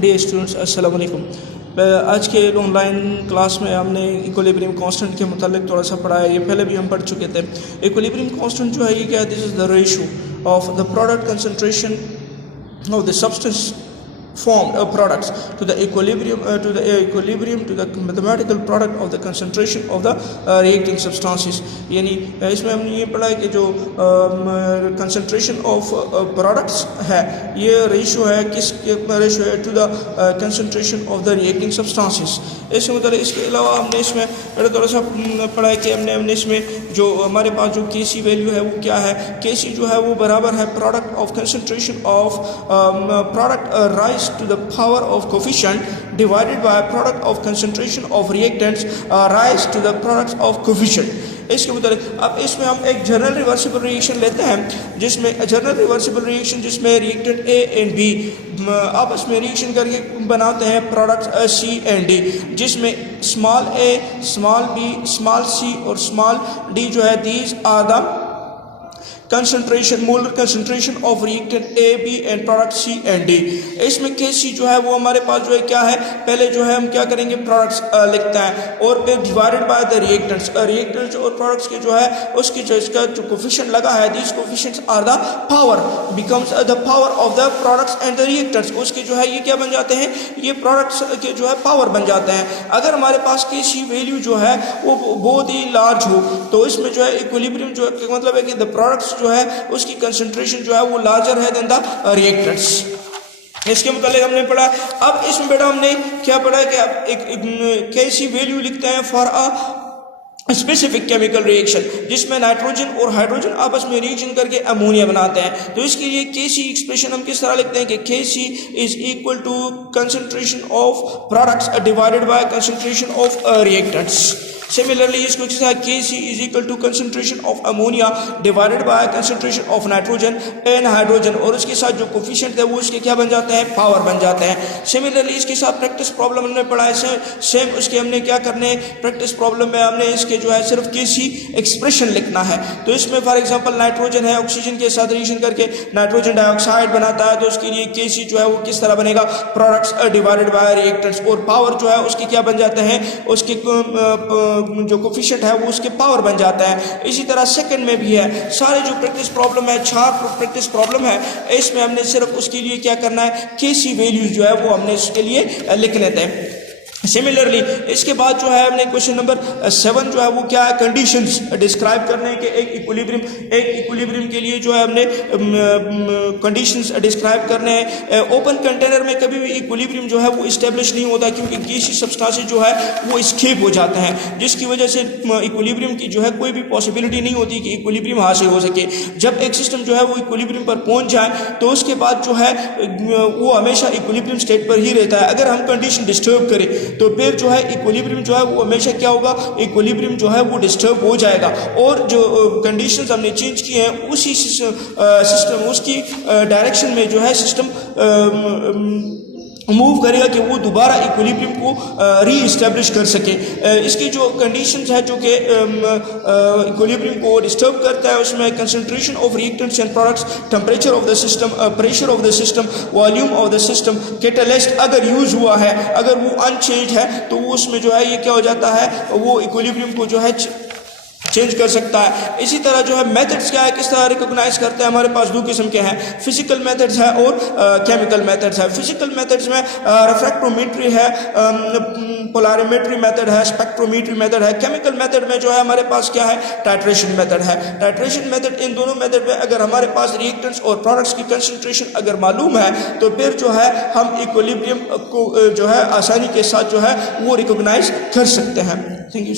Dear students अस्सलाम वालेकुम। आज के ऑनलाइन क्लास में हमने इक्विलिब्रियम कांस्टेंट के मुतालिक थोड़ा सा पढ़ा है। ये पहले भी हम पढ़ चुके थे। इक्विलिब्रियम कांस्टेंट जो है ये क्या है? This is the ratio of the product concentration of the substance formed products to the equilibrium to the mathematical product of the concentration of the reacting substances। यानी इसमें हमने ये पढ़ा है कि जो concentration of products है ये रेशो है, किस रेशो है? To the concentration of the reacting substances। इसके मतलब इसके अलावा हमने इसमें थोड़ा सा पढ़ा है कि हमने इसमें जो हमारे पास जो Kc वैल्यू है वो क्या है? Kc जो है वो बराबर है product of concentration of product rise to the power of coefficient divided by product of concentration of reactants rise to the products of coefficient। इसके मतलब अब इसमें हम एक जनरल रिवर्सिबल रिएक्शन लेते हैं, जिसमें जनरल रिवर्सिबल रिएक्शन जिसमें रिएक्टेंट ए एंड बी आपस में रिएक्शन करके बनाते हैं प्रोडक्ट्स सी एंड डी, जिसमें small A, small B, small C और स्मॉल डी जो है these are the concentration molar concentration of reactant A B and product C and D. इसमें Kc जो है वो हमारे पास जो है क्या है? पहले जो है हम क्या करेंगे? प्रोडक्ट्स लिखते हैं और फिर डिवाइडेड बाय द रिएक्टेंट्स और प्रोडक्ट्स के जो है उसकी जो इसका जो कोफिशिएंट लगा है these coefficients are the power becomes the power of the products and the reactants. उसके जो है ये क्या बन जाते हैं? ये प्रोडक्ट्स के जो है पावर बन जाते हैं। अगर हमारे पास Kc वैल्यू जो है वो बहुत ही लार्ज हो तो इसमें जो है इक्विलिब्रियम जो है मतलब है कि द प्रोडक्ट्स जो है उसकी कंसंट्रेशन जो है वो लार्जर है देन द रिएक्टेंट्स। इसके मुतालिक हमने पढ़ा। अब इसमें बेटा हमने क्या पढ़ा है कि अब एक Kc वैल्यू लिखते हैं for a specific chemical reaction जिसमें नाइट्रोजन और हाइड्रोजन आपस में रिएक्शन करके अमोनिया बनाते हैं। तो इसके लिए Kc एक्सप्रेशन हम किस तरह लिखते हैं कि Kc is equal to concentration of products divided by concentration of reactants. Similarly इसको Kc is equal to concentration of ammonia divided by concentration of nitrogen and hydrogen, और उसके साथ जो कोफिशिएंट है वो उसके क्या बन जाते हैं? पावर बन जाते हैं। सिमिलरली इसके साथ प्रैक्टिस प्रॉब्लम हमने पढ़ा है सेम उसके हमने क्या करने प्रैक्टिस प्रॉब्लम में हमने इसके जो है सिर्फ Kc एक्सप्रेशन लिखना है। तो इसमें फॉर एग्जांपल नाइट्रोजन है, ऑक्सीजन के साथ रिएक्शन करके नाइट्रोजन डाइऑक्साइड बनाता है, तो उसके लिए Kc जो है वो किस तरह बनेगा? प्रोडक्ट्स डिवाइडेड बाय रिएक्टेंट्स, और पावर जो है उसके क्या बन जाते हैं? उसके जो कोफिशिएंट है वो उसके पावर बन जाता है। इसी तरह सेकंड में भी है। सारे जो प्रैक्टिस प्रॉब्लम है 4 प्रैक्टिस प्रॉब्लम है, इसमें हमने सिर्फ उसके लिए क्या करना है? Kc वैल्यूज जो है वो हमने इसके लिए लिख लेते हैं। सिमिलरली इसके बाद जो है हमने क्वेश्चन नंबर 7 जो है वो क्या है? कंडीशंस डिस्क्राइब करने के एक इक्विलिब्रियम के लिए जो है हमने कंडीशंस डिस्क्राइब करने हैं। ओपन कंटेनर में कभी भी इक्विलिब्रियम जो है वो इस्टेब्लिश नहीं होता क्योंकि गैसीय सब्सटेंसेस जो है वो एस्केप हो जाते हैं, जिसकी वजह से इक्विलिब्रियम की जो है कोई भी पॉसिबिलिटी नहीं होती कि इक्विलिब्रियम हासिल हो सके। जब एक सिस्टम जो है वो इक्विलिब्रियम पर पहुंच जाए तो उसके बाद जो है वो हमेशा इक्विलिब्रियम स्टेट पर ही रहता है। अगर हम कंडीशन डिस्टर्ब करें तो फिर जो है इक्विलिब्रियम जो है वो हमेशा क्या होगा? इक्विलिब्रियम जो है वो डिस्टर्ब हो जाएगा, और जो कंडीशंस हमने चेंज किए हैं उसी सिस्टम उसकी डायरेक्शन में जो है सिस्टम मूव करेगा कि वो दोबारा इक्विलिब्रियम को री इस्टेब्लिश कर सके। इसकी जो कंडीशंस है जो कि इक्विलिब्रियम को डिस्टर्ब करता है उसमें concentration of reactants and products, temperature of the system, pressure of the system, volume of the system, catalyst अगर यूज हुआ है, अगर वो अनचेंज है तो वो उसमें जो है ये क्या हो जाता है? वो इक्विलिब्रियम को जो है चेंज कर सकता है। इसी तरह जो है मेथड्स क्या है, किस तरह रिकॉग्नाइज करते हैं? हमारे पास 2 किस्म के हैं, फिजिकल मेथड्स है और केमिकल मेथड्स है। फिजिकल मेथड्स में रिफ्रैक्टोमीट्री है, पोलरिमेट्री मेथड है, स्पेक्ट्रोमीट्री मेथड है। केमिकल मेथड में जो है हमारे पास क्या है? टाइट्रेशन मेथड है। टाइट्रेशन मेथड, इन दोनों मेथड में अगर हमारे पास रिएक्टेंट्स और प्रोडक्ट्स की कंसंट्रेशन अगर मालूम है तो फिर जो है हम इक्विलिब्रियम को जो है आसानी के साथ जो है वो रिकॉग्नाइज कर सकते हैं। Thank you.